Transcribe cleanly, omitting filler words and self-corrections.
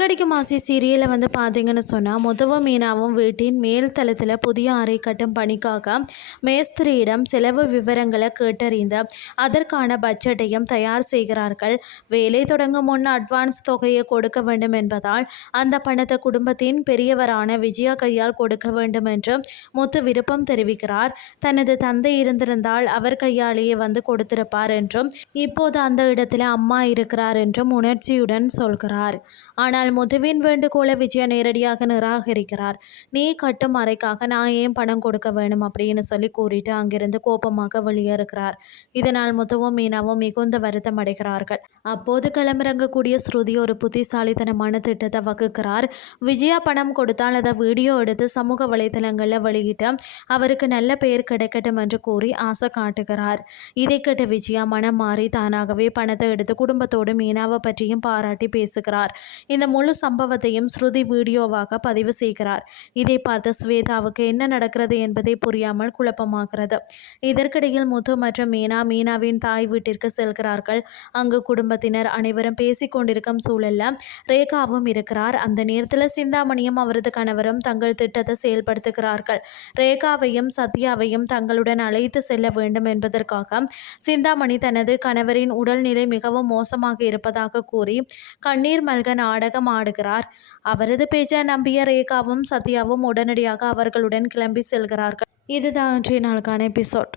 சிறகடிக்கும் ஆசை சீரியலில் வந்து பார்த்தீங்கன்னு சொன்னால் முதவும் மீனாவும் வீட்டின் மேல் தளத்தில் புதிய அறை கட்டும் பணிக்காக மேஸ்திரியிடம் செலவு விவரங்களை கேட்டறிந்து அதற்கான பட்ஜெட்டையும் தயார் செய்கிறார்கள். வேலை தொடங்கும் முன் அட்வான்ஸ் தொகையை கொடுக்க வேண்டும் என்பதால் அந்த பணத்தை குடும்பத்தின் பெரியவரான விஜயா கையால் கொடுக்க வேண்டும் என்று முத்து விருப்பம் தெரிவிக்கிறார். தனது தந்தை இருந்திருந்தால் அவர் கையாலேயே வந்து கொடுத்திருப்பார் என்றும் இப்போது அந்த இடத்துல அம்மா இருக்கிறார் என்றும் உணர்ச்சியுடன் சொல்கிறார். ஆனால் முத்துவின் வேண்டுகோளை விஜயா நேரடியாக நிராகரிக்கிறார். நீ கட்டும் அறைக்காக நான் ஏன் பணம் கொடுக்க வேணும் அப்படின்னு சொல்லி கூறிட்டு அங்கிருந்து கோபமாக வெளியேறுகிறார். இதனால் முத்துவும் மீனாவும் மிகுந்த வருத்தம் அடைகிறார்கள். அப்போது களமிறங்கக்கூடிய ஸ்ருதி ஒரு புத்திசாலித்தனமான திட்டத்தை வகுக்கிறார். விஜயா பணம் கொடுத்தால் அதை வீடியோ எடுத்து சமூக வலைதளங்களில் வெளியிட்டு அவருக்கு நல்ல பெயர் கிடைக்கட்டும் என்று கூறி ஆசை காட்டுகிறார். இதை கேட்ட விஜயா மனம் மாறி தானாகவே பணத்தை எடுத்து குடும்பத்தோடு மீனாவை பற்றியும் பாராட்டி பேசுகிறார். இந்த முழு சம்பவத்தையும் ஸ்ருதி வீடியோவாக பதிவு செய்கிறார். இதை பார்த்த ஸ்வேதாவுக்கு என்ன நடக்கிறது என்பதை புரியாமல் குழப்பமாகிறது. இதற்கிடையில் முத்து மற்றும் மீனாவின் தாய் வீட்டிற்கு செல்கிறார்கள். அங்கு குடும்பத்தினர் அனைவரும் பேசிக்கொண்டிருக்கும் சூழல்ல ரேகாவும் இருக்கிறார். அந்த நேரத்தில் சிந்தாமணியும் அவரது கணவரும் தங்கள் திட்டத்தை செயல்படுத்துகிறார்கள். ரேகாவையும் சத்யாவையும் தங்களுடன் அழைத்து செல்ல வேண்டும் என்பதற்காக சிந்தாமணி தனது கணவரின் உடல்நிலை மிகவும் மோசமாக இருப்பதாக கூறி கண்ணீர் மல்க நாடகம் ஆடுகிறார். அவரது பேச்சை நம்பிய ரேகாவும் சத்யாவும் உடனடியாக அவர்களுடன் கிளம்பி செல்கிறார்கள். இதுதான் இன்றைய நாளுக்கான எபிசோட்.